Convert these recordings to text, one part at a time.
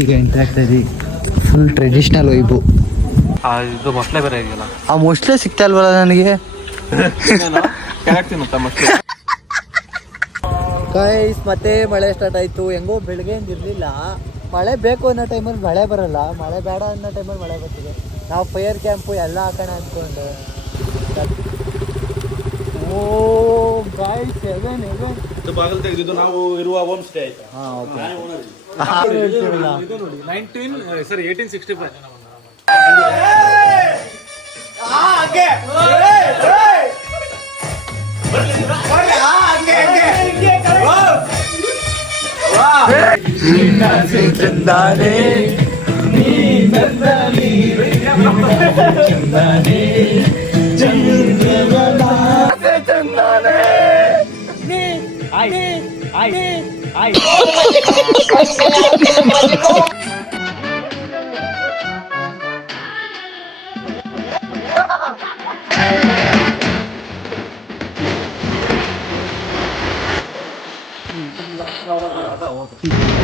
ಈಗ ಎಂಟ್ರಿ ಆಗ್ತಾ ಇದೀವಿ. Full traditional vibe. ಇದು ಮೊಸಳೆ ಬೇರೆ ಇದೆಯಲ್ಲ, ಆ ಮೊಸಳೆ ಸಿಗ್ತಾ ಇಲ್ವಲ್ಲ ನನಗೆ. ಗೈಸ್ ಮತ್ತೆ ಮಳೆ ಸ್ಟಾರ್ಟ್ ಆಯ್ತು. ಹೆಂಗೋ ಬೆಳಗ್ಗೆಯಿಂದ ಇರಲಿಲ್ಲ ಮಳೆ. ಬೇಕು ಅನ್ನೋ ಟೈಮಲ್ಲಿ ಮಳೆ ಬರಲ್ಲ, ಮಳೆ ಬೇಡ ಅನ್ನೋ ಟೈಮಲ್ಲಿ ಮಳೆ ಬರ್ತಿದೆ. ನಾವು ಫೈರ್ ಕ್ಯಾಂಪು ಎಲ್ಲ ಹಾಕೋಣ ಅಂದ್ಕೊಂಡು. ಓ ಗೈಸ್, ಹೆವೆನ್ ಹೆವೆನ್. ಬಾಗಿಲು ತೆಗೆದಿದ್ದು ನಾವು ಇರುವ ಹೋಮ್ ಸ್ಟೇ ಆಯ್ತಾ. ಹಾಂ ಓಕೆ. 1865.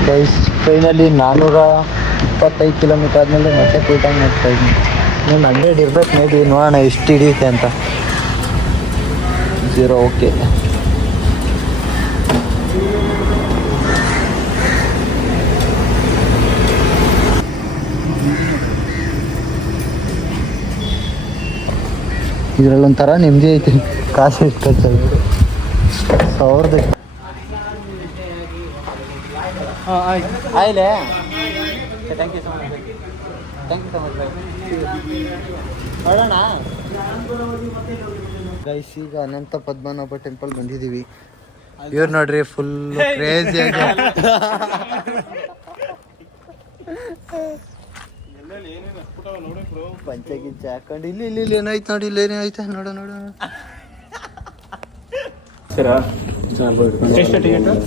ಗೈಸ್ ಟ್ರೈನಲ್ಲಿ 425 ಕಿಲೋಮೀಟರ್ ಆದಮೇಲೆ ಮತ್ತೆ ಫುಲ್ ಟೈಮ್ ಮಾಡ್ತಾ ಇದ್ದೀನಿ. ಇನ್ನೊಂದು 100 ಇರ್ಬೇಕು ಮೇ ಬಿ. ನೋಡೋಣ ಎಷ್ಟು ಹಿಡಿಯುತ್ತೆ ಅಂತ. 0 ಓಕೆ. ಇದರಲ್ಲೊಂಥರ ನೆಮ್ಮದಿ ಐತಿ. ಕಾಸು ಎಷ್ಟು ಖರ್ಚಾಗುತ್ತೆ? 1000. ಆಯ್ಲೆ. Thank you so much. ನೋಡೋಣ ಗೈಸ್. ಈಗ ಅನಂತ ಪದ್ಮನಾಭ ಟೆಂಪಲ್ ಬಂದಿದ್ದೀವಿ. ಇವ್ರು ನೋಡ್ರಿ ಫುಲ್ ಕ್ರೇಜಿ ಆಗಿ ಪಂಚಗಿಂಚ ಹಾಕೊಂಡು ಇಲ್ಲಿ ಏನಾಯ್ತು ನೋಡಿ. ಇಲ್ಲಿ ಏನಾಯ್ತು ನೋಡ.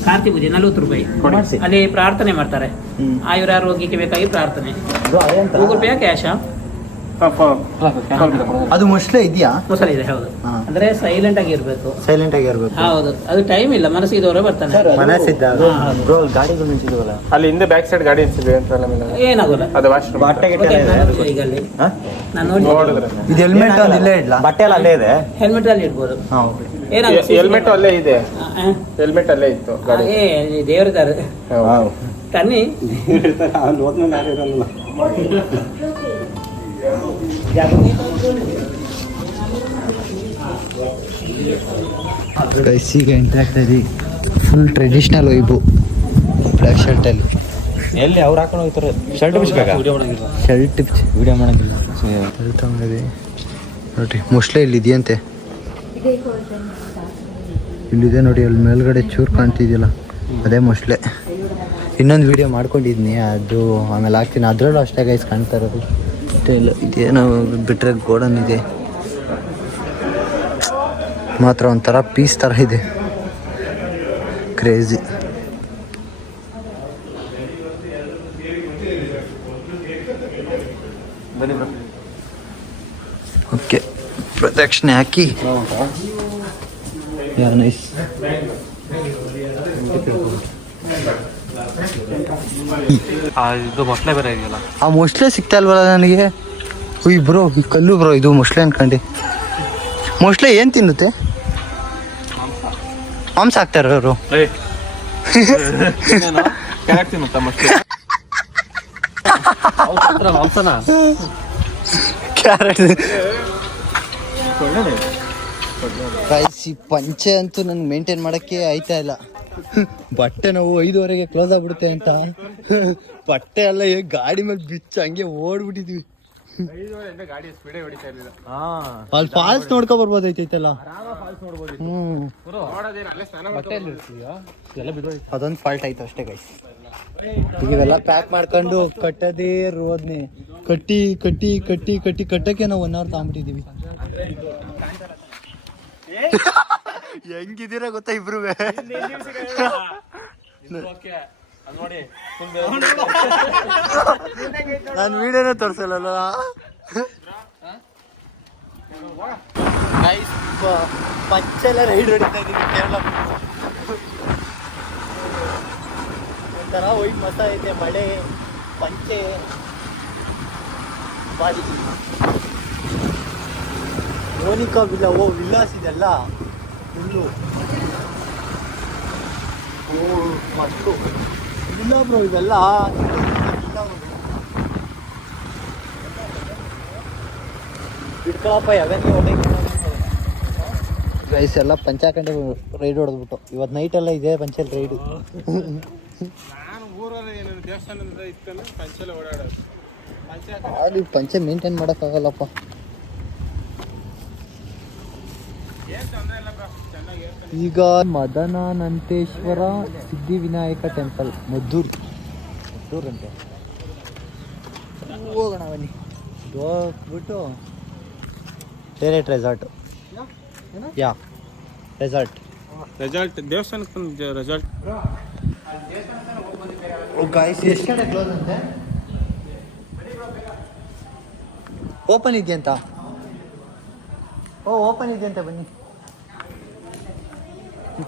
ಕಾರ್ತಿ ಪೂಜೆ 40 ರೂಪಾಯಿ. ಅಲ್ಲಿ ಪ್ರಾರ್ಥನೆ ಮಾಡ್ತಾರೆ. ಆಯುರಾರೋಗ್ಯಕ್ಕೆ ಬೇಕಾಗಿ ಪ್ರಾರ್ಥನೆ. ಗೂಗಲ್ ಪೇ ಕ್ಯಾಶಾ? ಅದು ಮೊಸಳೆ ಇದೆಯಾ? ಮೊಸಳೆ ಇದೆ, ಹೌದು. ಅಂದ್ರೆ ಸೈಲೆಂಟ್ ಆಗಿ ಇರ್ಬೇಕು. ಹೌದು, ಅದು ಟೈಮ್ ಇಲ್ಲ. ಮನಸ್ಸಿದವರೇ ಬರ್ತಾನೆ. ಅಲ್ಲಿ ಹಿಂದೆ ಬ್ಯಾಕ್ ಸೈಡ್ ಗಾಡಿ ನಿಲ್ಸಿದೆ ಅಂತ ಏನಾಗೋಲ್ಲ. ಅದು ವಾಶ್ರೂಮ್. ಈಗ ಅಲ್ಲಿ ನಾನು ನೋಡಿದ್ರೆ ಇದು ಹೆಲ್ಮೆಟ್ ಇಲ್ಲೇ ಇಡ್ಲಾ? ಬಟ್ಟೆ ಎಲ್ಲ ಅಲ್ಲೇ ಇದೆ. ಹೆಲ್ಮೆಟ್ ಅಲ್ಲಿ ಇಡ್ಬೋದು. ಹೆಲ್ಮೆಟ್ ಅಲ್ಲೇ ಇದೆ. ಹೆಲ್ಮೆಟ್ ಅಲ್ಲೇ ಇತ್ತು ಗಾಡಿ. ದೇವರಿದ್ದಾರೆ ತನ್ನಿ. ಈಗ ಎಂಟ್ರಿ ಆಗ್ತಾ ಇದೀವಿ. Full traditional vibe. ಬ್ಲ್ಯಾಕ್ ಶರ್ಟಲ್ಲಿ ಎಲ್ಲಿ ಅವ್ರು ಹಾಕೊಂಡು ಹೋಗ್ತಾರೆ. ಶರ್ಟ್ ಬಿಚ್ಬೇಕಾ? ಶರ್ಟ್ ವಿಡಿಯೋ ಮಾಡೋಂಗಿಲ್ಲ. ನೋಡ್ರಿ ಮೊಸಳೆ ಇಲ್ಲಿ ಇದೆಯಂತೆ. ಇಲ್ಲಿದೆ ನೋಡಿ, ಅಲ್ಲಿ ಮೇಲ್ಗಡೆ ಚೂರು ಕಾಣ್ತಿದೆಯಲ್ಲ, ಅದೇ ಮೊಸಳೆ. ಇನ್ನೊಂದು ವಿಡಿಯೋ ಮಾಡ್ಕೊಂಡಿದ್ನಿ, ಅದು ಆಮೇಲೆ ಹಾಕ್ತೀನಿ. ಅದರಲ್ಲೂ ಅಷ್ಟೇ ಗೈಸ್ ಕಾಣ್ತಾ ಇರೋದು. ಇಲ್ಲ ಇದೇನೋ ಬಿಟ್ಟರೆ ಗೋಡನ್ ಇದೆ ಮಾತ್ರ. ಒಂಥರ ಪೀಸ್ ಥರ ಇದೆ. ಕ್ರೇಜಿ. ಓಕೆ, ಪ್ರದಕ್ಷಿಣೆ ಹಾಕಿ. ನೈಸ್. ಇದು ಮೊಸಳೆ ಬೇರೆ ಇದೆಯಲ್ಲ, ಆ ಮೊಸಳೆ ಸಿಗ್ತಾ ಇಲ್ವಲ್ಲ ನನಗೆ. ಉಯ್ ಬ್ರೋ, ಕಲ್ಲು ಬ್ರೋ, ಇದು ಮೊಸಳೆ ಅನ್ಕಂಡು. ಮೊಸಳೆ ಏನು ತಿನ್ನುತ್ತೆ? ಮಾಂಸ ಹಾಕ್ತಾರ ಅವರು. ಕ್ಯಾರೆಟ್. ಕಾಯಿಸಿ ಪಂಚೆ ಅಂತೂ ನನ್ಗೆ ಮೇಂಟೈನ್ ಮಾಡೋಕ್ಕೆ ಆಯ್ತಾ ಇಲ್ಲ. ಬಟ್ಟೆ ನಾವು 5:15ಗೆ ಕ್ಲೋಸ್ ಆಗ್ಬಿಡುತ್ತೆ ಅಂತ ಬಟ್ಟೆ ಎಲ್ಲ ಗಾಡಿ ಮೇಲೆ ಬಿಚ್ಚ ಹಂಗೆ ಓಡ್ಬಿಟ್ಟಿದ್ವಿ. ಅಲ್ಲಿ ಫಾಲ್ಸ್ ನೋಡ್ಕೊ ಬರ್ಬೋದೈತೈತಲ್ಲ. ಅದೊಂದು ಫಾಲ್ಟ್ ಆಯ್ತು ಅಷ್ಟೇ ಗೈಸ್. ಈಗ ಇವೆಲ್ಲ ಪ್ಯಾಕ್ ಮಾಡ್ಕೊಂಡು ಕಟ್ಟದೇ ರೋದ್ನೆ ಕಟ್ಟಿ ಕಟ್ಟಿ ಕಟ್ಟಿ ಕಟ್ಟಿ ಕಟ್ಟಕ್ಕೆ ನಾವು 1 hour ತಗೊಂಡ್ಬಿಟ್ಟಿದೀವಿ. ಹೆಂಗಿದ್ದೀರಾ ಗೊತ್ತಾ ಇಬ್ರು? ನಾನು ವಿಡಿಯೋನೇ ತೋರಿಸಲ್ಲ. ಪಂಚೆಲ್ಲ ರೈಡ್ ಹೊಡಿತಾ ಇದೀವಿ ಕೇರಳ. ಒಂಥರ ವೈಟ್ ಮಸ ಐತೆ. ಬಳೆ, ಪಂಚೆ, ಬಾರಿ ಮೋನಿಕಾ ವಿಲ್ಲಾ. ಓ ವಿಲ್ಲಾಸ್ ಇದೆಲ್ಲ ಫುಲ್ಲು. ಓ ಮಸ್ತು ಇಲ್ಲ ಬ್ರೋ ಇವೆಲ್ಲ. ಬಿಡ್ಕೊಳಪ್ಪ ಯಾವ್ಯಾವ ಗೈಸ್ ಎಲ್ಲ ಪಂಚ ಹಾಕೊಂಡು ರೈಡ್ ಹೊಡೆದ್ಬಿಟ್ಟು. ಇವತ್ತು ನೈಟೆಲ್ಲ ಇದೆ ಪಂಚಲ್ಲಿ ರೈಡು. ನಾನು ಊರಲ್ಲಿ ಏನೇನು ದೇವಸ್ಥಾನದಿಂದ ಇತ್ತಲ್ಲ ಪಂಚೆಲ್ಲ ಓಡಾಡೋದು. ಅಲ್ಲಿ ಪಂಚೆ ಮೇಂಟೈನ್ ಮಾಡೋಕ್ಕಾಗಲ್ಲಪ್ಪ. ಏನು ತೊಂದರೆ ಇಲ್ಲ ಬ್ರೋ, ಚೆನ್ನಾಗಿ. ಈಗ ಮದನಾನಂತೇಶ್ವರ ಸಿದ್ಧಿವಿನಾಯಕ ಟೆಂಪಲ್ ಮದ್ದೂರಂತೆ. ಹೋಗೋಣ ಬನ್ನಿ. ಹೋಗ್ಬಿಟ್ಟು ಡೈರೆಕ್ಟ್ ರೆಸಾರ್ಟು. ಯಾ ರೆಸಾರ್ಟ್ ದೇವಸ್ಥಾನಕ್ಕೆ ಬಂದು ರೆಸಾರ್ಟ್. ಗಾಯ್ಸ್ ಎಷ್ಟು ಕಡೆ ಕ್ಲೋಸ್ ಅಂತೆ? ಓಪನ್ ಇದೆಯಂತ. ಓಪನ್ ಇದೆಯಂತೆ ಬನ್ನಿ.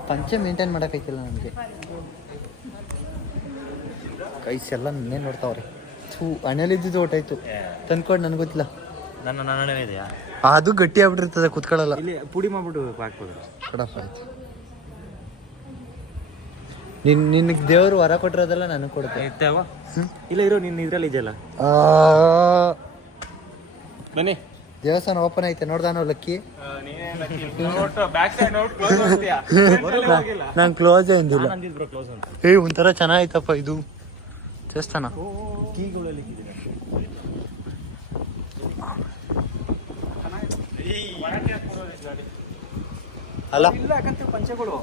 ಪಂಚೆ ಮೇಂಟೈನ್ ಮಾಡೋಕ್ಕಾಯ್ತಿಲ್ಲ ನನಗೆ. ಗೈಸ್ ಎಲ್ಲ ನನ್ನೇ ನೋಡ್ತಾವ್ರೆ. ಹಣೆಲಿದ್ದು ಹೊಟ್ಟಾಯ್ತು ತಂದ್ಕೊಂಡು ನನಗೆ ಗೊತ್ತಿಲ್ಲ. ನನ್ನ ಇದೆಯಾ? ಅದು ಗಟ್ಟಿ ಆಗ್ಬಿಟ್ಟಿರ್ತದೆ, ಕುತ್ಕೊಳ್ಳಲ್ಲ. ಇಲ್ಲಿ ಪುಡಿ ಮಾಡ್ಬಿಟ್ಟು ಹಾಕ್ಬೋದು. ಕಡಪ್ಪ ಆಯ್ತು. ನಿನಗೆ ದೇವರು ವರ ಕೊಟ್ಟಿರೋದೆಲ್ಲ ನನಗೆ ಕೊಡುತ್ತೆ. ಇಲ್ಲ ಇರೋ ನಿನ್ನ ಇದ್ರಲ್ಲಿ ಇದೆಯಲ್ಲ. ಬನ್ನಿ ದೇವಸ್ಥಾನ ಓಪನ್ ಐತೆ ನೋಡ್ದಾನೋ ಲಕ್ಕಿ. ನಾನು ಕ್ಲೋಸೇ ಅಂದಿಲ್ಲ. ಒಂಥರ ಚೆನ್ನಾಗೈತಪ್ಪ ಇದು ದೇವಸ್ಥಾನ. ಅಲ್ಲ ಪಂಚೆಗಳು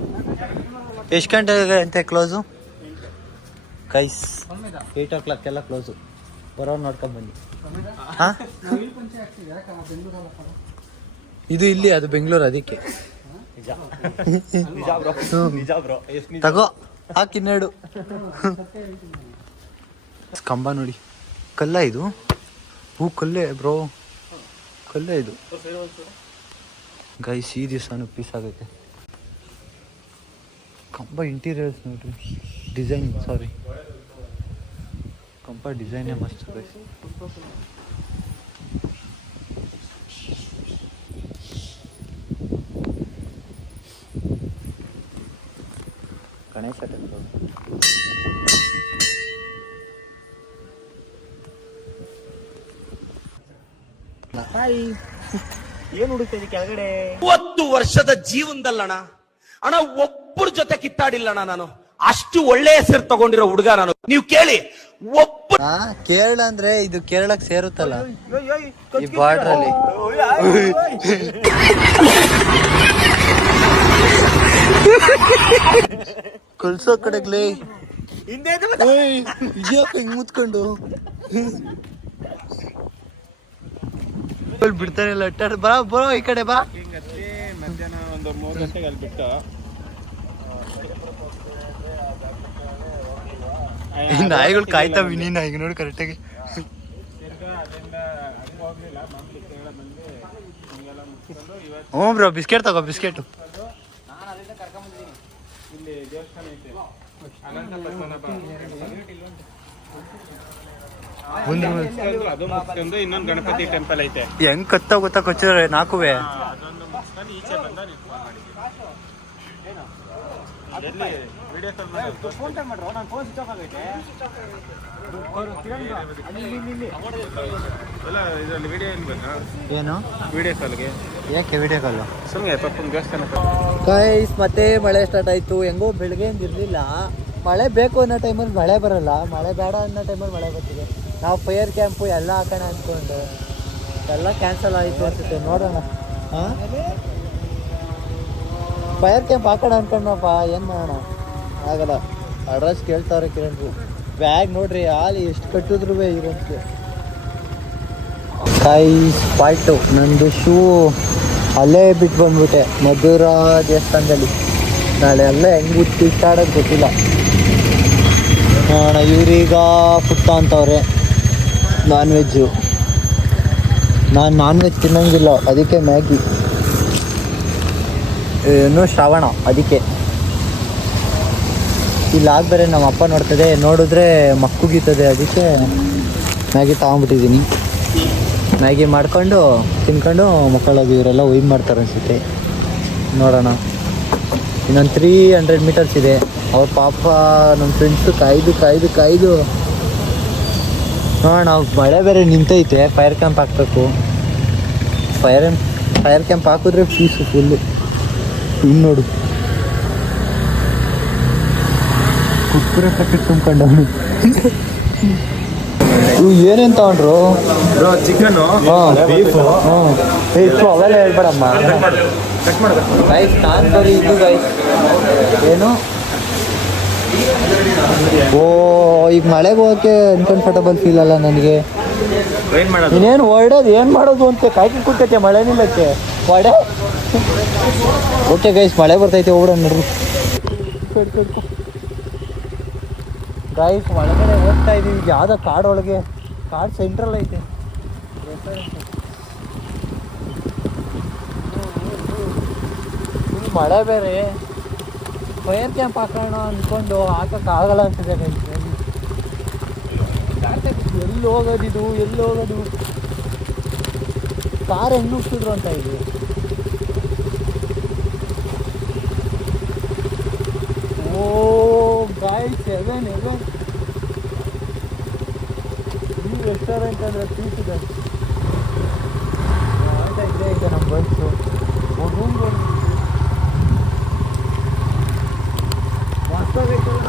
ಎಷ್ಟು ಗಂಟೆಗೆ ಅಂತೆ ಕ್ಲೋಸು? ಗೈಸ್ 8 o'clock ಎಲ್ಲ ಕ್ಲೋಸು. ಬರೋರು ನೋಡ್ಕೊಂಡ್ ಬನ್ನಿ. ಹಾಂ ಇದು ಇಲ್ಲಿ, ಅದು ಬೆಂಗಳೂರು, ಅದಕ್ಕೆ ತಗೋ ಹಾಕಿ 12. ಕಂಬ ನೋಡಿ, ಕಲ್ಲ ಇದು. ಕಲ್ಲೇ ಬ್ರೋ, ಕಲ್ಲೇ ಇದು. ಗೈಸ್ ಈ ದಿವಸನೂ ಪೀಸ್ ಆಗೈತೆ. ಕಂಬ ಇಂಟೀರಿಯರ್ಸ್ ನೋಡ್ರಿ, ಡಿಸೈನ್ ಸಾರಿ ಕಂಬ ಡಿಸೈನೇ ಮಸ್ತ್ ಗೈಸ್. ಗಣೇಶ ಟೆಂಪಲ್. ಏನು ಹುಡುಕ್ತಾ ಇದೀವಿ ಕೆಳಗಡೆ? 30 ವರ್ಷದ ಜೀವನದಲ್ಲಣ್ಣ ಅಣ್ಣ ಒಬ್ಬರ ಜೊತೆ ಕಿತ್ತಾಡಿಲ್ಲಣ್ಣ ನಾನು. ಅಷ್ಟು ಒಳ್ಳೆ ಹೆಸರು ತಗೊಂಡಿರೋ ಹುಡುಗ ನಾನು. ನೀವು ಕೇಳಿ, ಕೇರಳ ಅಂದ್ರೆ ಇದು ಕೇರಳಕ್ಕೆ ಸೇರುತ್ತಲ್ಲ ಈ ಬಾರ್ಡರ್ ಅಲ್ಲಿ. ಕಳ್ಸೋ ಕಡೆಗ್ಲೇ ಇದ್ಯಾಕ ಹಿಂಗ್ ಮುತ್ಕೊಂಡು ಬಿಡ್ತಾನೆ ಇಲ್ಲ. ಬರೋ ಈ ಕಡೆ ಬಾ. ಮಧ್ಯಾಹ್ನ ಒಂದು 3 ಗಂಟೆಗೆ ಅಲ್ಲಿ ಬಿಟ್ಟು ನಾಯಿಗಳು ಕಾಯ್ತಾವ. ನೀನು ಈಗ ನೋಡಿ ಕರೆಕ್ಟಾಗಿ. ಹ್ಞೂ ಬ್ರೋ, ಬಿಸ್ಕೆಟ್ ತಗೋ, ಬಿಸ್ಕೆಟು. ಇಲ್ಲಿ ದೇವಸ್ಥಾನ ಐತೆ, ಅನಂತ ಪದ್ಮನಾಭ. ಅದು ಮುಗಿಸ್ಕೊಂಡು ಇನ್ನೊಂದು ಗಣಪತಿ ಟೆಂಪಲ್ ಐತೆ. ಹೆಂಗ್ ಗೊತ್ತಾ ಕೊಚ್ಚಿದ್ರೆ ನಾಕುವೆ. ಅದೊಂದು ಮುಗಿಸ್ಕೊಂಡು ಈಚೆ ಬಂದ ನೀವು ಫೋನ್ ಮಾಡಿದ್ದೀನಿ. ವಿಡಿಯೋ ಅಲ್ಲ ಇದರಲ್ಲಿ ವಿಡಿಯೋ ಏನು ಬೇಕಾ? ಏನು ವಿಡಿಯೋ ಕಾಲ್ಗೆ? ಯಾಕೆ ವಿಡಿಯೋ ಕಾಲ್? ಸುಮ್ಮನೆ ಪಪ್ಪನ ದೇವಸ್ಥಾನ. ಗೈಸ್ ಮತ್ತೆ ಮಳೆ ಸ್ಟಾರ್ಟ್ ಆಯ್ತು. ಹೆಂಗೋ ಬೆಳಗ್ಗೆಯಿಂದ ಇರಲಿಲ್ಲ. ಮಳೆ ಬೇಕು ಅನ್ನೋ ಟೈಮಲ್ಲಿ ಮಳೆ ಬರಲ್ಲ, ಮಳೆ ಬೇಡ ಅನ್ನೋ ಟೈಮಲ್ಲಿ ಮಳೆ ಬರ್ತಿದೆ. ನಾವು ಫೈರ್ ಕ್ಯಾಂಪು ಎಲ್ಲ ಹಾಕೋಣ ಅಂದ್ಕೊಂಡು ಎಲ್ಲ ಕ್ಯಾನ್ಸಲ್ ಆಯಿತು ಅನ್ಸುತ್ತೆ. ನೋಡೋಣ. ಹಾಂ ಫೈರ್ ಕ್ಯಾಂಪ್ ಹಾಕೋಣ ಅಂದ್ಕೊಂಡಪ್ಪ, ಏನು ಮಾಡೋಣ, ಆಗಲ್ಲ. ಅಡ್ರೆಸ್ ಕೇಳ್ತಾವ್ರೆ ಕಿರಣ್ರು. ಬ್ಯಾಗ್ ನೋಡ್ರಿ ಹಾಲಿ ಎಷ್ಟು ಕಟ್ಟಿದ್ರು ಇರೋಕ್ಕೆ. ಪಾಲ್ಟು ನಂದು ಶೂ ಅಲ್ಲೇ ಬಿಟ್ಟು ಬಂದ್ಬಿಟ್ಟೆ ಮಧುರ ದೇವಸ್ಥಾನದಲ್ಲಿ. ನಾಳೆ ಎಲ್ಲ ಹೆಂಗೆ ಇಷ್ಟ ಆಡೋದು ಗೊತ್ತಿಲ್ಲ. ನೋಡೋಣ. ಇವ್ರೀಗ ಪುಟ್ಟ ಅಂತವ್ರೆ ನಾನ್ ವೆಜ್ಜು. ನಾನು ನಾನ್ ವೆಜ್ ತಿನ್ನಂಗಿಲ್ಲ, ಅದಕ್ಕೆ ಮ್ಯಾಗಿ. ಇನ್ನೂ ಶ್ರಾವಣ, ಅದಕ್ಕೆ ಇಲ್ಲಿ ಆಗ ಬೇರೆ ನಮ್ಮ ಅಪ್ಪ ನೋಡ್ತದೆ, ನೋಡಿದ್ರೆ ಮಕ್ಕುಗೀತದೆ, ಅದಕ್ಕೆ ಮ್ಯಾಗಿ ತಗೊಂಬಿಟ್ಟಿದ್ದೀನಿ. ಮ್ಯಾಗಿ ಮಾಡ್ಕೊಂಡು ತಿನ್ಕೊಂಡು ಮಕ್ಕಳಾಗಿ ಇವರೆಲ್ಲ ಒಯ್ದು ಮಾಡ್ತಾರೆ ಅನಿಸುತ್ತೆ. ನೋಡೋಣ, ಇನ್ನೊಂದು 300 ಮೀಟರ್ಸ್ ಇದೆ. ಅವ್ರ ಪಾಪ ನಮ್ಮ ಫ್ರೆಂಡ್ಸು ಕಾಯ್ದು ನೋಡೋಣ. ಮಳೆ ಬೇರೆ ನಿಂತೈತೆ, ಫೈರ್ ಕ್ಯಾಂಪ್ ಹಾಕಬೇಕು. ಫೈರ್ ಕ್ಯಾಂಪ್ ಹಾಕಿದ್ರೆ ಫೀಸು ಫುಲ್ಲು. ಇನ್ನು ನೋಡು, ಕುಕ್ಕರೆ ಪ್ಯಾಕೆಟ್ ತುಂಬ್ಕೊಂಡವನು. ಇವು ಏನೇನು ತಗೊಂಡ್ರು ಬ್ರೋ ಚಿಕನ್ ಬೀಫ್ ಇಷ್ಟು ಅವೆಲ್ಲ ಹೇಳ್ಬೇಡಮ್ಮ. ಗೈಸ್ ನಾನು ಬರೀ ಇದು ಗೈಸ್ ಏನು, ಓ ಈಗ ಮಳೆಗೆ ಹೋಗೋಕ್ಕೆ ಅನ್ಕಂಫರ್ಟಬಲ್ ಫೀಲ್ ಅಲ್ಲ ನನಗೆ. ಏನ್ ಮಾಡೋದು? ಇನ್ನೇನು ಹೊರಡೋದು, ಏನು ಮಾಡೋದು ಅಂತ ಕಾಯ್ಕೊಂಡು ಕೂತೈತೆ ಮಳೆ ನಿಲ್ಲಕ್ಕೆ. ಹೊಡೆ ಓಕೆ ಗೈಸ್, ಮಳೆ ಬರ್ತೈತೆ, ಹೋಗ್ಬಿಡೋಣ ನೋಡ್ರಿ. ಗೈಸ್ ಒಳಗಡೆ ಹೋಗ್ತಾ ಇದೀವಿ, ಯಾವುದೋ ಕಾಡೊಳಗೆ. ಕಾಡು ಸೆಂಟ್ರಲ್ ಐತೆ. ಮಳೆ ಬೇರೆ, ಫೈರ್ ಕ್ಯಾಂಪ್ ಹಾಕೋಣ ಅಂದ್ಕೊಂಡು ಹಾಕೋಕ್ಕಾಗಲ್ಲ ಅಂತಿದೆ ಗೈಸ್. ಎಲ್ಲಿ ಹೋಗೋದು ಕಾರ್ ಹೆಂಗೆ ನುಗ್ಸಿದ್ರು ಅಂತ ಇದೆ. ಓ ಗಾಯ್ಸ್, ಹೆವೆನ್ ಈ ರೆಸ್ಟೋರೆಂಟ್ ಅಂದರೆ ಪೀಸ್ ಇದೆ. ಇದೇ ಇದೆ ನಮ್ಮ ಬಸ್ಸು. ರೂಮ್ ಮಸ್ತಾಗೈತಲ್ಲ.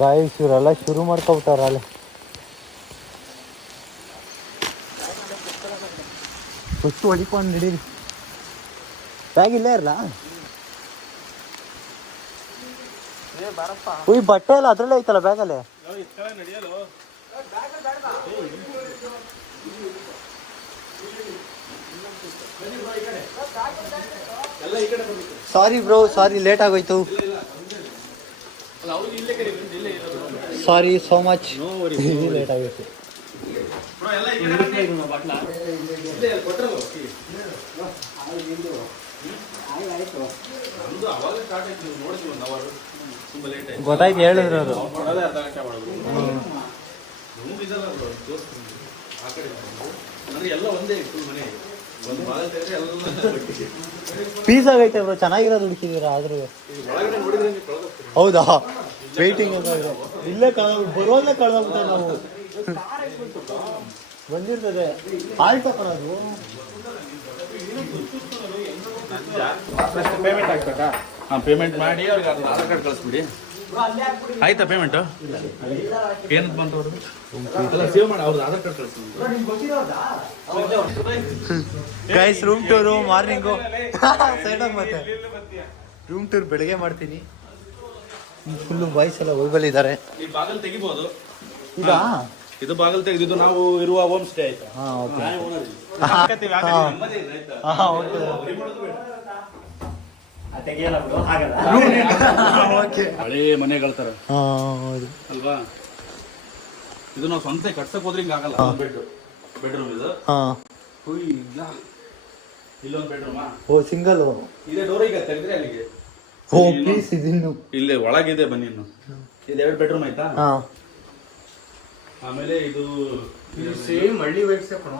ಗಾಯ್ಸ್ ಇವರೆಲ್ಲ ಶುರು ಮಾಡ್ಕೊಬಿಟ್ಟಾರ ಅಲ್ಲೇ. ಫಸ್ಟ್ ಹೊಡಿಕೊಂಡು ನಡೀರಿ. ಬ್ಯಾಗ್ ಇಲ್ಲೇ ಇರಲ್ಲ. ಈ ಬಟ್ಟೆ ಎಲ್ಲ ಅದ್ರಲ್ಲೇ ಐತಲ್ಲ ಬ್ಯಾಗಲ್ಲೇ. ಸಾರಿ ಬ್ರೋ, ಸಾರಿ ಲೇಟ್ ಆಗೋಯ್ತು. ಸಾರಿ ಸೋ ಮಚ್, ಲೇಟ್ ಆಗೋಯ್ತು. ಗೊತ್ತಾಯ್ತು, ಹೇಳಿದ್ರು ಅವರು. ಪೀಸ್ ಆಗೈತೆ ಬ್ರೋ, ಚೆನ್ನಾಗಿರೋದು ಹುಡುಕಿದ್ದೀರಾ ಆದ್ರೂ. ಹೌದಾ, ವೇಟಿಂಗ್ ಇಲ್ಲೇ ಬರೋಲ್ಲೇ ಕಳ್ದೋಗ್ಬಿಟ್ಟ. ನಾವು ಬಂದಿರ್ತದೆ ಆಲ್ಟ್ ಹಾಕೋದು. ಪೇಮೆಂಟ್ ಆಗ್ಬೇಕಾ? ಪೇಮೆಂಟ್ ಮಾಡಿ ಅವ್ರಿಗೆ ಆಧಾರ್ ಕಾರ್ಡ್ ಕಳಿಸ್ಬಿಡಿ. ಆಯ್ತಾ ಪೇಮೆಂಟ್? ಏನಂತ ಬಂತು ಅವ್ರದ್ದು? ಸೇವ್ ಮಾಡಿ ಅವ್ರದ್ದು ಆಧಾರ್ ಕಾರ್ಡ್ ಕಳಿಸ್ಬಿಡಿ. ಗೈಸ್ ರೂಮ್ ಟೂರು ಮಾರ್ನಿಂಗು ಸೈಡಾಗಿ ಮತ್ತೆ ರೂಮ್ ಟೂರ್ ಬೆಳಗ್ಗೆ ಮಾಡ್ತೀನಿ. ಫುಲ್ಲು ಬಾಯ್ಸ್ ಎಲ್ಲ ಹೋಗ್ಬಲ್ಲಿದ್ದಾರೆ. ಈ ಬಾಗಿಲು ತೆಗಿಬೋದು. ಈಗ ಇದು ಬಾಗಿಲು ತೆಗೆದಿದ್ದು ನಾವು ಇರುವ ಹೋಮ್ ಸ್ಟೇ ಆಯ್ತಾ? ಹಾಂ ಓಕೆ. ಹಳೇ ಮನೆಗಳ ತರ ಹೌದು ಅಲ್ವಾ? ಇದು ನಾವು ಸ್ವಂತ ಕಟ್ಸಕ್ ಹೋದ್ರೆ ಹಿಂಗ ಆಗಲ್ಲ. ಬೆಡ್ರೂಮ್ ಇದು. ಇಲ್ಲೊಂದು ಬೆಡ್ರೂಮಾ? O single. ಇದೇ ಡೋರ್ ಈಗ ತೆಗೆದ್ರೆ ಅಲ್ಲಿಗೆ. ಓ ಪೀಸ್ ಇದಿನ್ನು ಇಲ್ಲೇ ಒಳಗಿದೆ ಬನ್ನಿ. ಇನ್ನು ಇದು 2 ಬೆಡ್ರೂಮ್ ಆಯ್ತಾ? ಆಮೇಲೆ ಇದು ಸೇಮ್ ಹಳ್ಳಿ ವೈಬ್ಸ್ ಕಣೋ.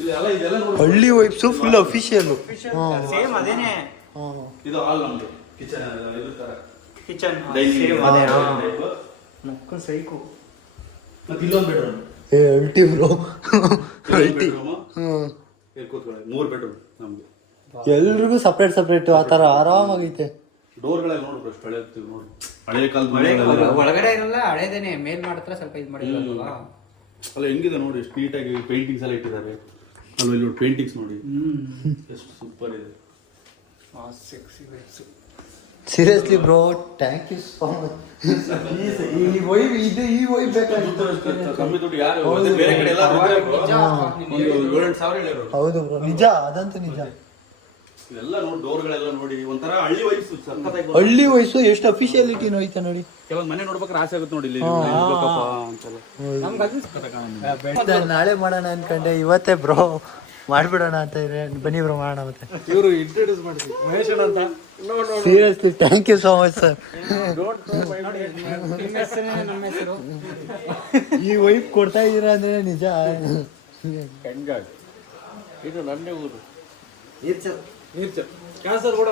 ಇದೆಲ್ಲ ನೋಡಿ, ಹಳ್ಳಿ ವೈಬ್ಸು ಫುಲ್ ಅಫಿಷಿಯಲ್. ಸೇಮ್ ಅದೇನೆ. ಇದು ಹಾಲ್ ನಮ್ದು. ಕಿಚನ್ ಇದ್ರ ತರ ಕಿಚನ್ ಡೈನಿಂಗ್ ಅದೇ. ಮಕ್ಕಳು ಸೈಕು. ಮತ್ತೆ ಇಲ್ಲೊಂದು ಬೆಡ್ರೂಮ್. ಅಲ್ಟಿ ಬ್ರೋ, ಅಲ್ಟಿ. ಕೂತ್ಕೊಳ್ಳಿ. 3 ಬೆಡ್ರೂಮ್ ನಮ್ಗೆ. ಎಲ್ರಿಗೂ ಸಪ್ರೇಟ್ ಸಪ್ರೇಟ್ ಆ ಥರ ಆರಾಮಾಗೈತೆ. ಡೋರ್ಗಳೆಲ್ಲ ನೋಡ್ರಿ ಅಷ್ಟು ಹಳೆ ನೋಡಿ. ಹಳೆ ಕಾಲದ ಒಳಗಡೆ ಇರಲ್ಲ, ಹಳೇದೇನೆ. ಮೇಲ್ ಮಾಡ್ತಾರೆ ಸ್ವಲ್ಪ ಇದು ಮಾಡಿರಲ್ವಾ. ಅಲ್ಲ ಹೆಂಗಿದೆ ನೋಡಿ, ಎಷ್ಟು ನೀಟಾಗಿ ಪೇಂಟಿಂಗ್ಸ್ ಎಲ್ಲ ಇಟ್ಟಿದ್ದಾರೆ ಅಲ್ವಾ? ಇಲ್ಲಿ ಪೇಂಟಿಂಗ್ಸ್ ನೋಡಿ ಎಷ್ಟು ಸೂಪರ್ ಇದೆ. Seriously bro, thank you so much. ಈ ವೈಬ್ ಇದು, ಈ ವೈಬ್ ಬೇಕಾಗಿತ್ತು. ಕಮ್ಮಿ ದುಡ್ಡು ಯಾರು ಬೇರೆ ಕಡೆ ಎಲ್ಲ ಒಂದು 7-8 ಸಾವಿರ ಹೇಳಿದ್ರು. ಹೌದು ಬ್ರೋ, ನಿಜ, ಅದಂತೂ ನಿಜ. ಇವೆಲ್ಲ ನೋಡಿ ಡೋರ್ಗಳೆಲ್ಲ ನೋಡಿ ಒಂಥರ ಹಳ್ಳಿ ವಯಸ್ಸು ಸಖತ್ತಾಗಿ ಹಳ್ಳಿ ವಯಸ್ಸು ಎಷ್ಟು ಅಫಿಷಿಯಾಲಿಟಿ ಹೋಯ್ತಾ ನೋಡಿ. ಕೆಲವೊಂದು ಮನೆ ನೋಡ್ಬೇಕಾದ್ರೆ ಆಸೆ ಆಗುತ್ತೆ ನೋಡಿ ಇಲ್ಲಿ ಇರ್ಬೇಕಪ್ಪ ಅಂತೆಲ್ಲ. ನಾಳೆ ಮಾಡೋಣ ಅನ್ಕೊಂಡೆ, ಇವತ್ತೇ ಬ್ರೋ ಮಾಡ್ಬಿಡೋಣ ಅಂತ ಇದೆ. ಬನ್ನಿ ಬ್ರೋ ಮಾಡೋಣ ಮತ್ತೆ. ಇವರು ಇಂಟ್ರೊಡ್ಯೂಸ್ ಮಾಡ್ತೀವಿ ಮಹೇಶ್ ಅಣ್ಣ ಅಂತ. Seriously thank you so much sir. ನಮ್ಮ ಹೆಸರು ಈ ವೈಫ್ ಕೊಡ್ತಾ ಇದೀರಾ ಅಂದ್ರೆ ನಿಜ. ಇದು ನನ್ನೇ ಊರು ನೀರ್ಚರ್ ಕ್ಯಾನ್ಸರ್ ಕೂಡ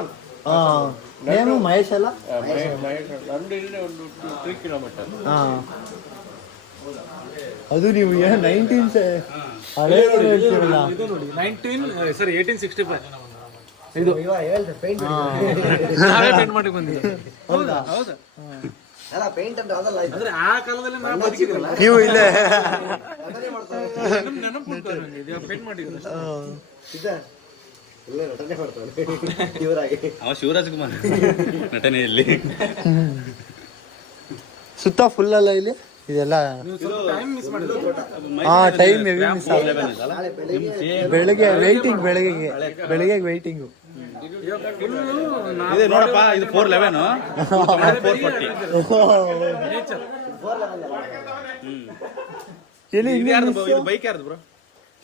ನೇಮು ಮಹೇಶ್ ಅಲ್ಲ? ನಂದು ಇಲ್ಲೇ ಒಂದು 3 ಕಿಲೋಮೀಟರ್. ಅದು ನೀವು 19 ಹಳೆ ಹೇಳ್ತೀರಲ್ಲ. ಇದು ನೋಡಿ 1865 ಇದು ನಾವೇ ಪೇಂಟ್ ಮಾಡಿ ಬಂದಿದ್ದೀವಿ. ಹೌದಾ? ಹೌದಾ? ಅಂದ್ರೆ ಆ ಕಾಲದಲ್ಲಿ ನಾವು ಬದುಕಿದ್ರಲ್ಲ, ನೀವು ಇಲ್ಲೇ ನೆನಪು ಪೇಂಟ್ ಮಾಡಿದ್ರು. ಅವ ಶಿವರಾಜ್ ಕುಮಾರ್ ನಟನೆಯಲ್ಲಿ. ಸುತ್ತ ಫುಲ್ ಅಲ್ಲ ಇಲ್ಲಿ ಇದೆಲ್ಲ. ಟೈಮ್ ಮಿಸ್ ಮಾಡಿದ್ರು. ಟೈಮ್ ಹೆವಿ ಮಿಸ್ ಬೆಳಗ್ಗೆ ವೈಟಿಂಗ್, ಬೆಳಗ್ಗೆ ವೈಟಿಂಗು. ಇದೆ ನೋಡಪ್ಪ, ಇದು 411 440. ಎಲ್ಲಿ ಇದು ಯಾರ್ದು? ಇದು ಬೈಕ್ ಯಾರ್ದು ಬ್ರೋ?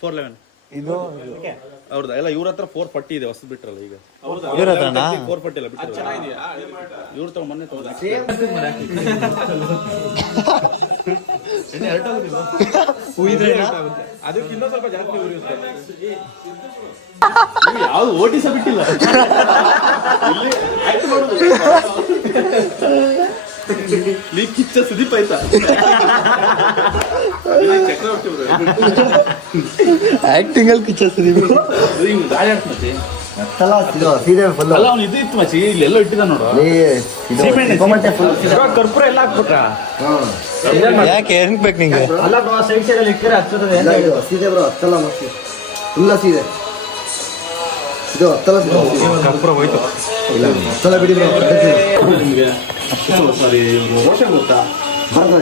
411 ಇದು ಅವ್ರದ್ದು ಎಲ್ಲ. ಇವ್ರ ಹತ್ರ 440 ಇದೆ, ಹೊಸ ಬಿಟ್ರಲ್ಲ ಈಗ. ಇವ್ರ ಹತ್ರನಾ? 440 ಇಲ್ಲ ಬಿಟ್ಟರು. ಇವ್ರ ತಗೊಂಡ್ ಮೊನ್ನೆ ತಗೊಂಡ. ಅದಕ್ಕೆ ಇನ್ನೂ ಸ್ವಲ್ಪ ಜಾಸ್ತಿ ಉರಿಯುತ್ತೆ. ಯಾವ್ದು ಓಟಿಸ ಬಿಟ್ಟಿಲ್ಲ. ನೀ ಕಿಚ್ಚ ಸುದೀಪ್ ಆಯ್ತಾ? ಚಕ್ರವರ್ತಿ ಆಕ್ಟಿಂಗ್ ಅಲ್ಲಿ ಕಿಚ್ಚಿ ಗಾಳಿ ಆಗ್ತದೆ. ಅಲ್ಲ ಅವ್ನು ಇದು ಇತ್ತು ಮಚ್ಚಿ, ಇಲ್ಲೆಲ್ಲೋ ಇಟ್ಟಿದ್ದ ನೋಡು. ಕರ್ಪೂರ ಎಲ್ಲ ಹಾಕ್ಬಿಟ್ರ. ಯಾಕೆ ಹೆಂಗ್ ಬೇಕು ನಿಂಗೆ? ಕರ್ಪೂರ ಹೋಯ್ತು. ನಿಮ್ಗೆ ಸಾರಿ, ಇವರು ರೋಷನ್ ಗೊತ್ತಾ? ಹೌದು,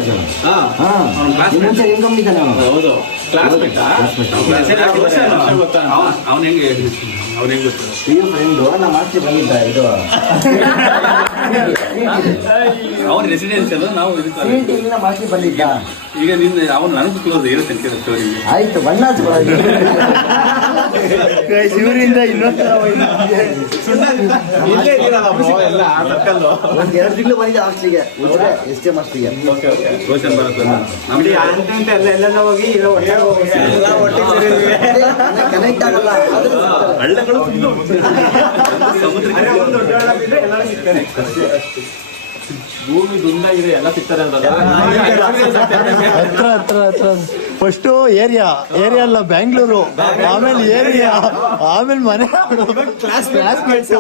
ಕ್ಲಾಸ್ಮೇಟ್. ಅವ್ನು ಹೆಂಗೆ ಗೊತ್ತು? ಅವ್ನ ರೆಸಿಡೆನ್ಸಿಯಲ್ ನಾವು ಈಗ ನಿನ್ನ ಅವ್ನು ನನಗೂ ಕ್ಲೋಸ್ ಇರುತ್ತೆ ಅಂತ ಸ್ಟೋರಿ. ಆಯ್ತು ಬಣ್ಣ ಶಿವರಿಂದ ಇನ್ನೊಂದು ಇಲ್ಲೇ ಇದ್ದೀರಲ್ಲ ಎಲ್ಲ ಒಂದ್ 2 ತಿಂಗಳು ಬಂದಿದೆ ಹಾಸ್ಟ್ಲಿಗೆ, ಎಷ್ಟೇ ಮಾಸ್ಟ್ಲಿಗೆ. ರೋಷನ್ ಬರುತ್ತೆ ಕನೆಕ್ಟ್ ಆಗಲ್ಲ. ಹಳ್ಳಗಳು ಸಮುದ್ರಕ್ಕೆ ಭೂಮಿ ದುಂಡಾಗಿದೆ, ಎಲ್ಲ ಸಿಗ್ತಾರೆ ಅಂತ. ಹತ್ರ ಫಸ್ಟ್ ಏರಿಯಾ ಅಲ್ಲ ಬ್ಯಾಂಗ್ಳೂರು, ಆಮೇಲೆ ಏರಿಯಾ, ಆಮೇಲೆ ಮನೆ, ಕ್ಲಾಸ್ಮೇಟ್ಸ್.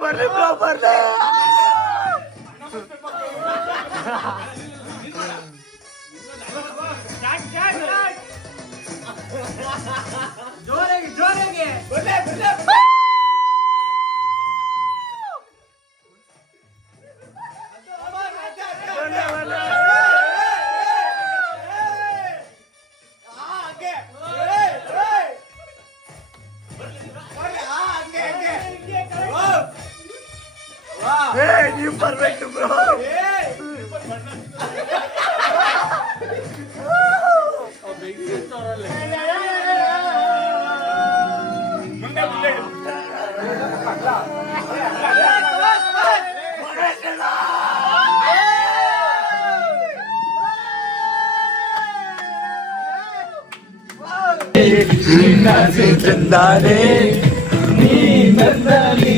ಬರ್ಲಿ ಬ್ರೋ, ಬರ್ಲಿ. ನೀವು ಪರ್ಫೆಕ್ಟ್ ಬ್ರೋ. ಚಂದಾನೆ ನೀ ನನ್ನಲ್ಲಿ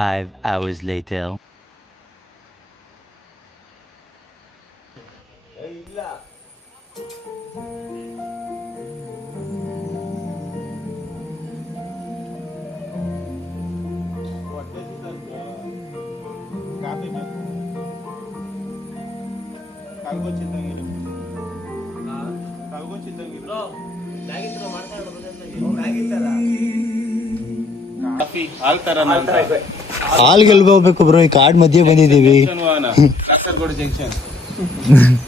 5 hours later. ಕಾಫಿ ಬೇಕು ಕಲ್ಗೊಚ್ಚಿದ್ದಂಗಿರು ಕಾಫಿ ಹಾಲ್ ತರನ ಅಂತ ಹಾಲ್ಗೆ ಎಲ್ಲಿ ಹೋಗ್ಬೇಕು ಬ್ರೋ, ಈ ಕಾಡ್ ಮಧ್ಯೆ ಬಂದಿದ್ದೀವಿ. ಕಾಸರಗೋಡು ಜಂಕ್ಷನ್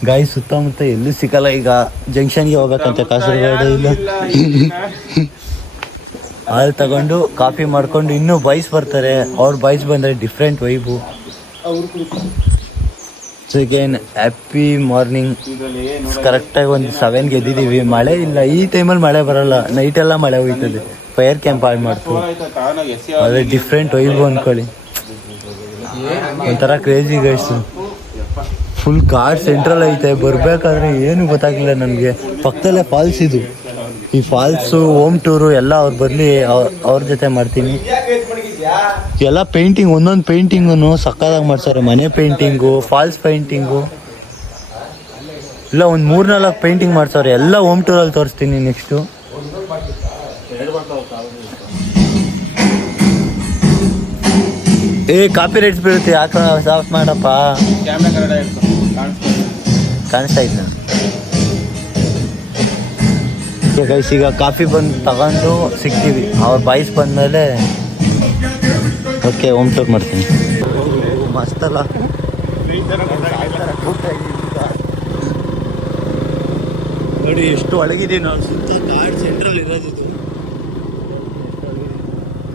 ಗಾಯ ಸುತ್ತಮುತ್ತ ಎಲ್ಲೂ ಸಿಕ್ಕಲ್ಲ. ಈಗ ಜಂಕ್ಷನ್ಗೆ ಹೋಗ್ಬೇಕಂತ ಕಾಸರಗೋಡು ಇಲ್ಲ. ಹಾಲು ತಗೊಂಡು ಕಾಫಿ ಮಾಡ್ಕೊಂಡು ಇನ್ನೂ ಬಾಯ್ಸ್ ಬರ್ತಾರೆ. ಅವ್ರ ಬಾಯ್ಸ್ ಬಂದರೆ ಡಿಫ್ರೆಂಟ್ ವೈಬು. ಸೊ ಈಗೇನು ಹ್ಯಾಪಿ ಮಾರ್ನಿಂಗ್. ಕರೆಕ್ಟಾಗಿ ಒಂದು 7ಗೆ ಎದ್ದಿದ್ದೀವಿ. ಮಳೆ ಇಲ್ಲ, ಈ ಟೈಮಲ್ಲಿ ಮಳೆ ಬರಲ್ಲ, ನೈಟೆಲ್ಲ ಮಳೆ ಹೋಯ್ತದೆ. ಫೈರ್ ಕ್ಯಾಂಪ್ ಆಡ್ ಮಾಡ್ತು. ಅದೇ ಡಿಫ್ರೆಂಟ್ ವೈಬು ಅಂದ್ಕೊಳ್ಳಿ. ಒಂಥರ ಕ್ರೇಜಿ ಗೈಸ್. ಫುಲ್ ಕಾಡ್ ಸೆಂಟ್ರಲ್ ಐತೆ. ಬರಬೇಕಾದ್ರೆ ಏನು ಗೊತ್ತಾಗಲಿಲ್ಲ ನನಗೆ. ಪಕ್ಕದಲ್ಲೇ ಫಾಲ್ಸ್ ಇದು. ಈ ಫಾಲ್ಸು ಹೋಮ್ ಟೂರು ಎಲ್ಲ ಅವ್ರು ಬರಲಿ, ಅವ್ರ ಜೊತೆ ಮಾಡ್ತೀನಿ. ಎಲ್ಲ ಪೇಂಟಿಂಗ್, ಒಂದೊಂದು ಪೇಂಟಿಂಗು ಸಕ್ಕದಾಗಿ ಮಾಡ್ತಾರೆ. ಮನೆ ಪೇಂಟಿಂಗು, ಫಾಲ್ಸ್ ಪೇಂಟಿಂಗು ಇಲ್ಲ ಒಂದು 3-4 ಪೇಂಟಿಂಗ್ ಮಾಡ್ಸವ್ರೆ. ಎಲ್ಲ ಹೋಮ್ ಟೂರಲ್ಲಿ ತೋರಿಸ್ತೀನಿ ನೆಕ್ಸ್ಟು. ಕಾಪಿ ರೈಟ್ಸ್ ಬೀಳುತ್ತೆ, ಯಾಕ ಸಾಫ್ಟ್ ಮಾಡಪ್ಪ. ಕಾಣಿಸ್ತಾ ಇದ್ದ ಗೈಸ್. ಈಗ ಕಾಫಿ ಬಂದು ತಗೊಂಡು ಸಿಗ್ತೀವಿ. ಅವ್ರ ಬಾಯ್ಸ್ ಬಂದಮೇಲೆ ಓಕೆ ಹೋಮ್ ಟೂರ್ ಮಾಡ್ತೀನಿ. ಮಸ್ತಲ್ಲ ನೋಡಿ ಎಷ್ಟು ಒಳಗಿದೀವಿ ನಾವು. ಸುತ್ತ ಕಾಡ್ ಸೆಂಟ್ರಲ್ ಇರೋದು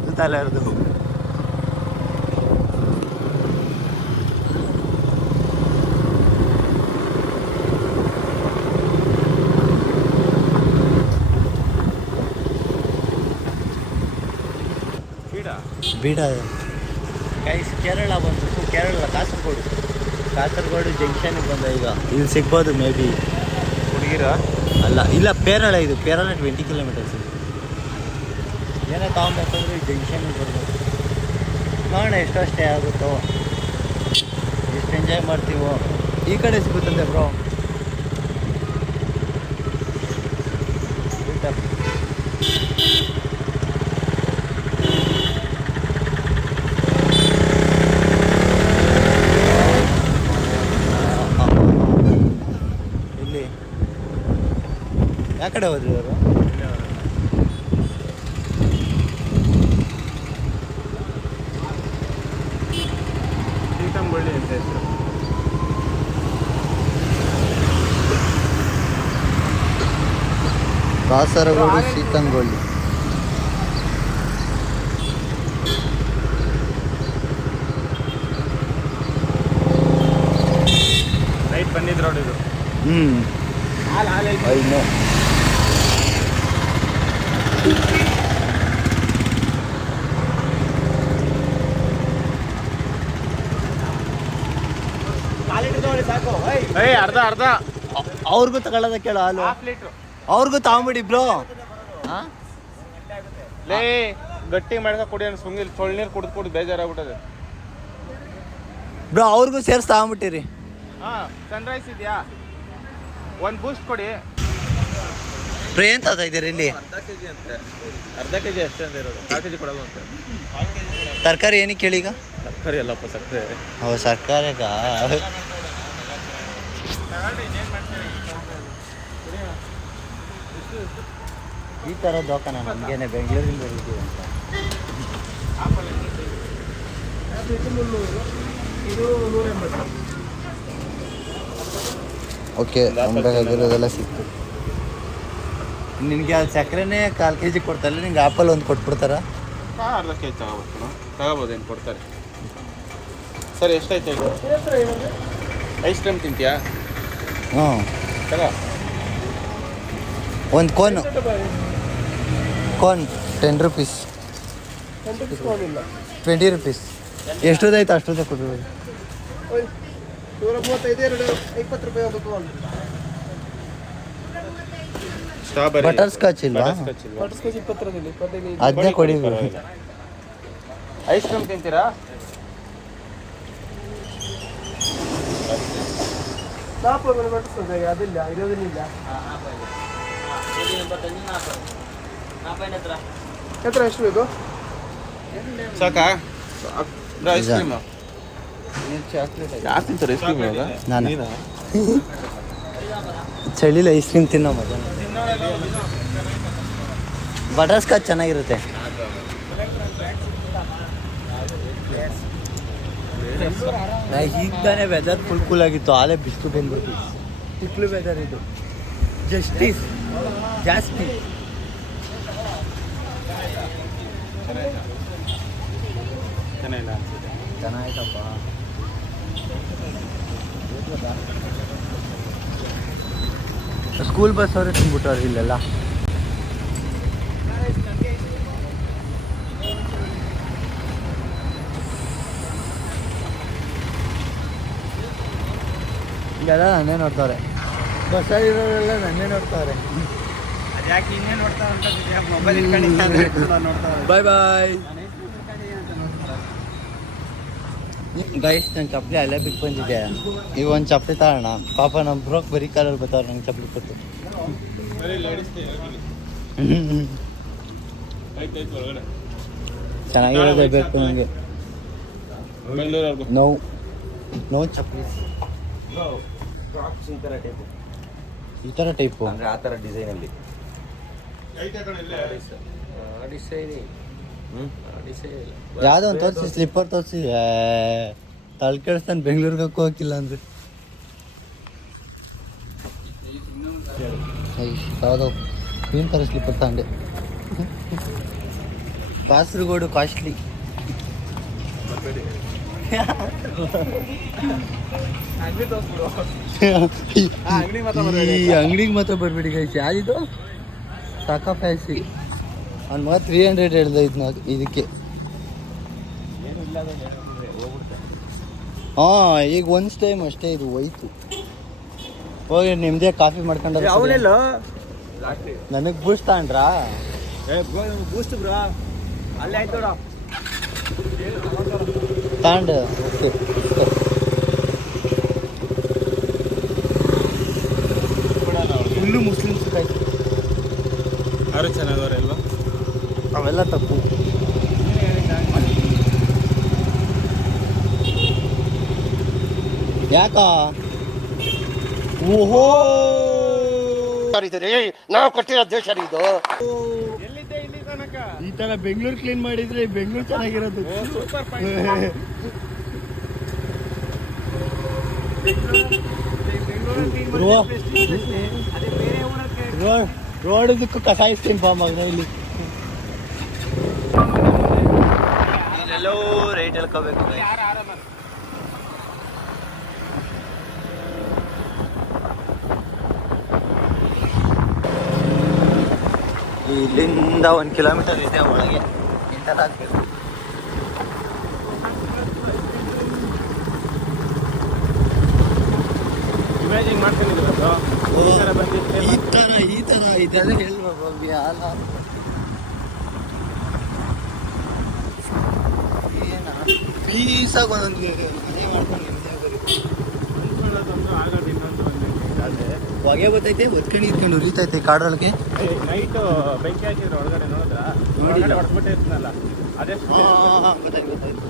ಸುತ್ತಲ್ಲ ಇರೋದು. ಬೀಡ ಗೈಸ್. ಕೇರಳ ಬಂತು. ಕೇರಳ ಕಾಸರಗೋಡು ಜಂಕ್ಷನ್ಗೆ ಬಂದ. ಈಗ ಇಲ್ಲಿ ಸಿಗ್ಬೋದು ಮೇ ಬಿ. ಹುಡುಗಿರ ಅಲ್ಲ, ಇಲ್ಲ ಪೇರಳ. ಇದು ಪೇರಳ 20 ಕಿಲೋಮೀಟರ್ಸ್. ಏನೇ ತಗೊಂಬೇಕಂದ್ರೆ ಜಂಕ್ಷನ್ಗೆ ಬರ್ಬೋದು. ನೋಡೋಣ ಎಷ್ಟು ಅಷ್ಟೇ ಆಗುತ್ತೋ, ಎಷ್ಟು ಎಂಜಾಯ್ ಮಾಡ್ತೀವೋ. ಈ ಕಡೆ ಸಿಗುತ್ತಂತೆ ಬ್ರೋ. ಇಲ್ಲಿ ಯಾವ ಕಡೆ ಹೋದ್ರಿ ಅವರು? ಸೀತಂಬಳ್ಳಿ ಅಂತ ಹೆಸರು. ಕಾಸರಗೋಡು ಸೀತಂಗೊಳ್ಳಿ. ನೈಟ್ ಬಂದಿದ್ದು ರೋಡ್ ಇದು. ಐನೋ ಕಾಲಿಟ್ಟು ಅರ್ಧ ಅರ್ಧ ಅವ್ರಿಗೂ ತಗೊಳ್ಳೋದ ಕೇಳೋ ಹಾಲು ಹಾಫ್ ಲೀಟ್ರು. ಅವ್ರಿಗೂ ತಗೊಂಬಿಡಿ ಬ್ರೋ. ಲೇ ಗಟ್ಟಿ ಮಾಡ್ಕೊ ಕುಡಿ ಅನ್ ಸುಂಗಿಲ್ ತೊಳ್ನೀರು ಕುಡಿದು ಬೇಜಾರಾಗ್ಬಿಟ್ಟದೆ. ಬ್ರೋ ಅವ್ರಿಗೂ ಸೇರ್ಸಿ ತಗೊಂಬಿಟ್ಟಿರಿ. ಸನ್ರೈಸ್ ಇದೆಯಾ? ಒಂದು ಬೂಸ್ಟ್ ಕೊಡಿ. ಬ್ರೋ ಏನ್ ತಗೋತಾ ಇದ್ದೀರಿ ಇಲ್ಲಿ? ಅರ್ಧ ಕೆಜಿ ಅಷ್ಟೇ ಅಂತ ಇರೋದು, 4 ಕೆಜಿ ಕೊಡಲ್ಲ ಅಂತ. ತರಕಾರಿ ಏನಕ್ಕೆ ಕೇಳಿ ಈಗ? ತರಕಾರಿ ಅಲ್ಲಪ್ಪ, ಸಕ್ಕರೆ. ಹೌದು ಸರ್ಕಾರಗ ಈ ಥರ ದೋಕಾನ ನಮಗೇನೆ ಬೆಂಗಳೂರಿಂದ ಬರೀತೀವಿ ಅಂತ. ಓಕೆ ನಮ್ಗಾಗಿರೋದೆಲ್ಲ ಸಿಕ್ತು. ನಿನಗೆ ಅದು ಸಕ್ಕರೆನೇ 4 kg ಕೊಡ್ತಾರಲ್ಲ, ನಿಂಗೆ ಆ್ಯಪಲ್ ಒಂದು ಕೊಟ್ಬಿಡ್ತಾರ? ಅರ್ಧ ಕೆಜಿ ತಗೋಬೋದು, ಏನು ಕೊಡ್ತಾರೆ. ಸರಿ ಎಷ್ಟಾಯ್ತು ಹೇಳಿ? ಐಸ್ ಕ್ರೀಮ್ ತಿಂತೀಯಾ? ಹ್ಞೂ ತಗೋ. ಒಂದು ಕೋನ್ 10 rupees, 20 rupees. ಎಷ್ಟೊದಾಯ್ತು ಅಷ್ಟೊದೇ ಕೊಡ್ಬೋದು. ಸ್ಟ್ರಾಬೆರಿ ಬಟರ್ ಸ್ಕಾಚ್ ಇಲ್ವಾ? ಅದನ್ನೇ ಕೊಡಿ. ಐಸ್ ಕ್ರೀಮ್ ತಿಂತೀರಾ? ಎಷ್ಟು ಬೇಕು? ಸಾಕಾ? ಐಸ್ ಕ್ರೀಮ್ ಯಾರು ತಿಂತಾರೆ ಐಸ್ ಕ್ರೀಮ್ ಇವಾಗ? ನಾನು ಚಳಿಲಿ ಐಸ್ ಕ್ರೀಮ್ ತಿನ್ನೋ ಮಜಾ. ಬಟರ್ ಸ್ಕಾಚ್ ಚೆನ್ನಾಗಿರುತ್ತೆ. ಈಗ ತಾನೇ ವೆದರ್ ಫುಲ್ ಕೂಲ್ ಆಗಿತ್ತು, ಆಲೇ ಬಿಸಿಲು ಬಂದ್ಬಿಟ್ಟು ತಿಕ್ಲು ವೆದರ್ ಇದು. ಜಸ್ಟಿಸ್ ಜಾಸ್ತಿ. ಚೆನ್ನಾಗಿಲ್ಲ ಅನ್ಸುತ್ತೆ. ಚೆನ್ನಾಯ್ತಪ್ಪ. ಸ್ಕೂಲ್ ಬಸ್ ಅವರೇ ತಿನ್ಬಿಟ್ಟವ್ರು ಇಲ್ಲೆಲ್ಲ. ಇಲ್ಲೆಲ್ಲ ನನ್ನೇ ನೋಡ್ತಾರೆ, ಬಸ್ಸಲ್ಲಿ ಇರೋರೆಲ್ಲ ನನ್ನೇ ನೋಡ್ತಾರೆ. ಯಾಕೆ ಇನ್ನೇ ನೋಡ್ತಾ ಉಂಟಾ? ಮೊಬೈಲ್ ಇಟ್ಕೊಂಡು ನೋಡ್ತಾರೆ. ಬಾಯ್ ಬಾಯ್ ಗೈಸ್. ನನ್ನ ಚಪ್ಪಲಿ ಅಲ್ಲೇ ಬಿಟ್ಟು ಬಂದಿದ್ದೆ. ಈಗ ಒಂದು ಚಪ್ಪಲಿ ತಗೋಣ. ಪಾಪ ನಮ್ಮ ಬ್ರೋಕ್ ಬರೀ ಕಾಲಲ್ಲಿ ಬರ್ತಾವ್ರೆ ನಂಗೆ ಚಪ್ಪಲಿ ಕೊಟ್ಟು. ಚೆನ್ನಾಗಿರೋದೇ ಬೇಕು ನನಗೆ. ನೋ ಚಪ್ಪಲಿ ಈ ಥರ ಟೈಪು, ಅಂದ್ರೆ ಆ ಥರ ಡಿಸೈನಲ್ಲಿ. ಯಾವುದೋ ಒಂದು ತೋರಿಸಿ, ಸ್ಲಿಪ್ಪರ್ ತೋರಿಸಿ. ತಲೆ ಕೆಡಿಸ್ತಾನೆ ಬೆಂಗಳೂರಿಗೆ ಹೋಗಿಲ್ಲ ಅಂದರೆ. ಯಾವುದೋ ಏನು ಥರ ಸ್ಲಿಪ್ಪರ್ ತಗೊಂಡೆ. ಕಾಸರಗೋಡು ಕಾಸ್ಟ್ಲಿ. ಈ ಅಂಗಡಿಗೆ ಮಾತ್ರ ಬರ್ಬೇಡಿ ಗೈಸ್. ಯಾವ್ದಿದು ಸಾಕಾ ಫ್ಯಾನ್ಸಿ. ಅವ್ನ ಮಗ 300 ಹೇಳ್ದ ಇದಕ್ಕೆ. ಹಾಂ ಈಗ ಒನ್ಸ್ ಟೈಮ್ ಅಷ್ಟೇ ಇದು ಹೋಯ್ತು. ಹೋಗಿ ನಿಮ್ಮದೇ ಕಾಫಿ ಮಾಡ್ಕೊಂಡ್ರೆ ಅವನೆಲ್ಲ ನನಗೆ ಬೂಸ್ಟ್ ತಗೊಂಡ್ರಾ? ಬೂಸ್ಟ್ ಬ್ರೋ, ಅಲ್ಲೇ ಆಯ್ತು ನೋಡ ತಗೊಂಡು. ಓಕೆ ಫುಲ್ಲು ಮುಸ್ಲಿಮ್ಸ್ ಕಾಯ್ತು. ಯಾರು ಚೆನ್ನಾಗವ್ರೆ ಅಲ್ವಾ? ಅವೆಲ್ಲ ತಪ್ಪು. ಯಾಕ? ಓಹೋ ನಾವು ಕೊಟ್ಟಿರೋ ದೇಶ ಇದು. ಎಲ್ಲಿದ್ದೆ ಇಲ್ಲಿ ತನಕ? ಈ ತರ ಬೆಂಗಳೂರು ಕ್ಲೀನ್ ಮಾಡಿದ್ರೆ ಬೆಂಗಳೂರು ಚೆನ್ನಾಗಿರೋದು. ಸೂಪರ್ ರೋಡ್ ಇದಕ್ಕೂ ಕಸಾಯಿಸ್ತೀನಿ ಬಾ ಮಗನ. ಇಲ್ಲಿ ಇಲ್ಲೆಲ್ಲೋ ರೇಟ್ ಹೇಳ್ಕೋಬೇಕು. ಇಲ್ಲಿಂದ 1 ಕಿಲೋಮೀಟರ್ ಇದೆ ಒಳಗೆ. ಇಂಟರ್ ಆಗ್ಬೇಕು. ಇಮ್ಯಾಜಿನ್ ಮಾಡ್ಕೊಂಡಿದ್ರು ಈ ಥರ ಬಂದಿತ್ತು ಈ ಥರ ಇದೆಲ್ಲ ಹೇಳ್ಬೇಕು ಅಲ್ಲ ಏನ ಪೀಸಾಗಿ ಒಂದೊಂದು ಮನೆ ಮಾಡ್ಕೊಂಡು ಆಗೋದು ಇನ್ನೊಂದು ಒಂದು ಹೊಗೆ ಬರ್ತೈತೆ ಒತ್ಕೊಂಡು ಇತ್ಕೊಂಡು ಉರಿತೈತೆ ಕಾಡೊಳಗೆ. ನೈಟು ಬೆಂಕಿ ಹಾಕಿದ್ರು ಒಳಗಡೆ ನೋಡಿದ್ರ ಒಳಗಡೆ ಹೊಡೆದ್ಬಿಟ್ಟಿರ್ತೀನಲ್ಲ ಅದೇ ಗೊತ್ತಾಯ್ತು.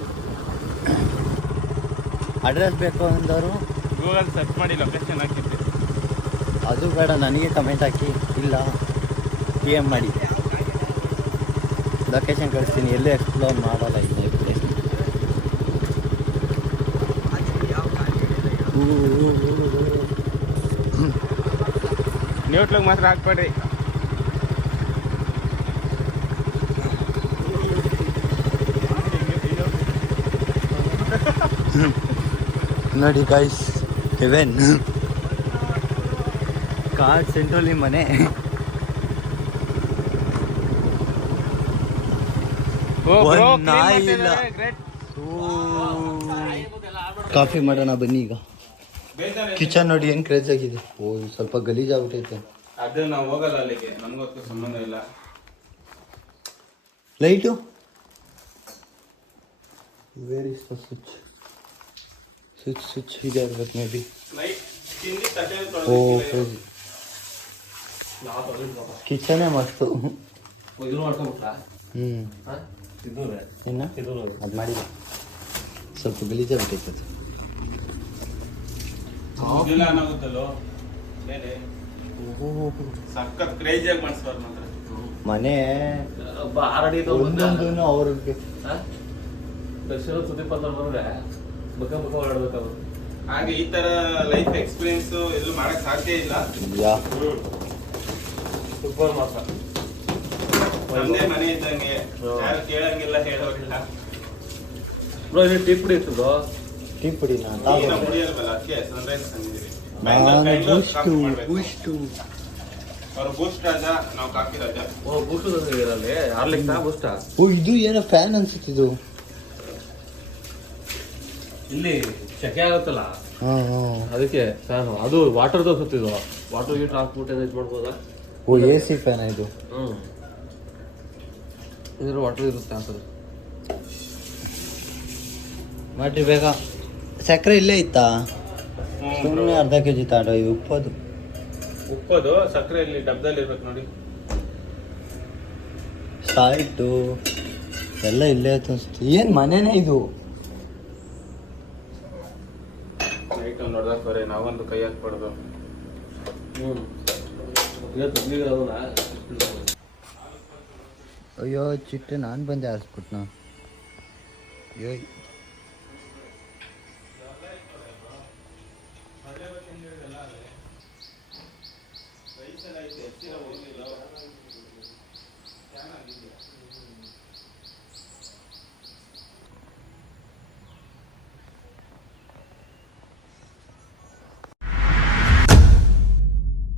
ಅಡ್ರೆಸ್ ಬೇಕು ಅಂದವರು ಗೂಗಲ್ ಸರ್ಚ್ ಮಾಡಿ ಲೊಕೇಶನ್ ಹಾಕಿದ್ದೆ. ಅದು ಬೇಡ, ನನಗೆ ಕಮೆಂಟ್ ಹಾಕಿ, ಇಲ್ಲ ಪಿ ಎಮ್ ಮಾಡಿ ಲೊಕೇಶನ್ ಕಳಿಸ್ತೀನಿ. ಎಲ್ಲೂ ಎಕ್ಸ್ಪ್ಲೋರ್ ಮಾಡಲ್ಲ ಈ ಪ್ಲೇಸ್. ನ್ಯೂಟ್ಲಿಗೆ ಮಾತ್ರ ಹಾಕ್ಬೇಡ್ರಿ. ನೋಡಿ ಗಾಯ್ಸ್, ಹೆವೆನ್ ಕಾಡ್ ಸೆಂಟ್ರಲ್ಲಿ ಮನೆ. ಒಂದ್ ನಾಯಿ ಇಲ್ಲ. ಕಾಫಿ ಮಾಡೋಣ ಬನ್ನಿ. ಈಗ ಕಿಚನ್ ನೋಡಿ ಹೆಂಗ್ ಕ್ರೇಜ್ ಆಗಿದೆ. ಓ ಸ್ವಲ್ಪ ಗಲೀಜಾಗ್ಬಿಟ್ಟೈತೆ. ಅದು ನಾವು ಹೋಗಲ್ಲ ಅಲ್ಲಿಗೆ, ನಮ್ಗೊತ್ತು ಸಂಬಂಧ ಇಲ್ಲ. Light where is the switch ಇದೆ ಇರ್ಬೇಕು ಮೇ ಬಿ. ಓ ಕಿಚನೇ ಮಸ್ತು. ಇನ್ನ ಅದು ಮಾಡಿಲ್ಲ, ಸ್ವಲ್ಪ ಗಲೀಜಾಗ್ಬಿಟ್ಟೈತೆ ಅದು. ಸಖತ್ ಕ್ರೇಜಿಯಾಗಿ ಮಾಡಿಸ್ಬಾರ್ದು ಮಾತ್ರ ಮನೆ ಒಂದೊಂದು ಅವ್ರಿಗೆ ಹಾಗೆ ಈ ತರ ಲೈಫ್ ಎಕ್ಸ್ಪೀರಿಯನ್ಸ್ ಎಲ್ಲೂ ಮಾಡಕ್ ಸಾಧ್ಯ ಇಲ್ಲ. ಸೂಪರ್ ಮಾತ್ರ. ನಮ್ದೇ ಮನೆ ಇದ್ದಂಗೆ, ಯಾರು ಕೇಳಂಗಿಲ್ಲ, ಹೇಳೋರಿಲ್ಲ. ಟೀ ಪುಡಿ ಇತ್ತು. ಟೀ ಪುಡಿ ನಾವು ಕುಡಿಯಲ್ವಲ್ಲ, ಅದಕ್ಕೆ ಸನ್ರೈಸ್ ತಂದಿದ್ದೀವಿ. ಅವ್ರು ಬೂಸ್ಟ್ ರಾಜ, ನಾವು ಕಾಫಿ ರಾಜ. ಓ ಇದು ಏನೋ ಫ್ಯಾನ್ ಅನ್ಸುತ್ತಿದ್ದು. ಇಲ್ಲಿ ಸೆಕೆ ಆಗುತ್ತಲ್ಲ, ಹಾಂ ಅದಕ್ಕೆ ಫ್ಯಾನ್. ಅದು ವಾಟರ್ ಸುತ್ತಿದ್ದು, ವಾಟರ್ ಗೀಟರ್ ಹಾಕ್ಬಿಟ್ಟು ಇದು ಮಾಡ್ಬೋದಾ? ಓ ಎ ಸಿ ಫ್ಯಾನ್ ಇದು. ಇದ್ರ ವಾಟರ್ ಇರುತ್ತೆ ಹಾಕೋದು. ಮಾಡ್ರಿ ಬೇಗ. ಸಕ್ಕರೆ ಇಲ್ಲೇ ಇತ್ತಾ? ಸುಮ್ಮನೆ ಅರ್ಧ ಕೆಜಿ ತಾಂಡ. ಇದು ಉಪ್ಪದು ಸಕ್ಕರೆ ಇಲ್ಲಿ ಡಬ್ಬದಲ್ಲಿ ಇರ್ಬೇಕು ನೋಡಿ. ಸಾಲ್ಟು ಎಲ್ಲ ಇಲ್ಲೇ ಆಯ್ತು ಅನ್ಸುತ್ತೆ. ಏನು ಮನೆನೇ ಇದು? ನೈಟ್ ಒಂದು ನೋಡ್ದಾಕೋರೆ ನಾವೊಂದು ಕೈ ಹಾಕ್ಬಾರ್ದು. ಅಯ್ಯೋ ಚಿಟ್ಟೆ, ನಾನು ಬಂದೆ ಹಾರಿಸ್ಬಿಟ್ನ. ಅಯ್ಯೋ